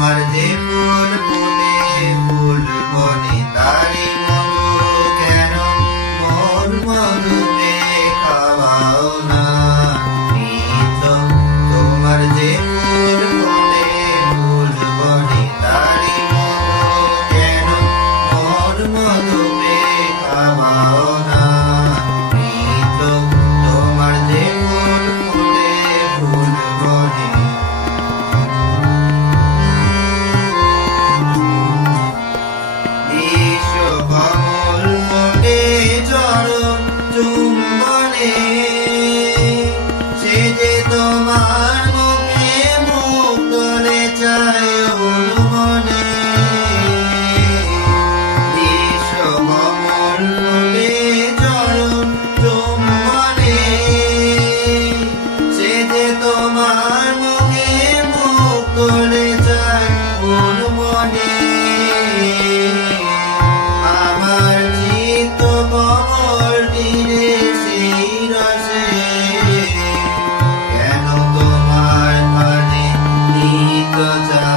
তোমার যে ফুল ফুলে ফুল বনে তারি মধু কেন মোর মধুমে খাওয়াও না নিত্য তোমার যে ফুল ফুলে ফুল বনে তারি মধু কেন মোর মধুমে খাওয়াও না নিত্য তোমার যে ফুল ফুলে ফুল বনে কমল মোটে চরণ চুম্বনে সে যে তোমার মুখে মুখ তোলে চায় মনে বিশ্ব কমল মোটে চরণ চুম্বনে সে যে তোমার মুখে মুখ তোলে চায় মনে good time.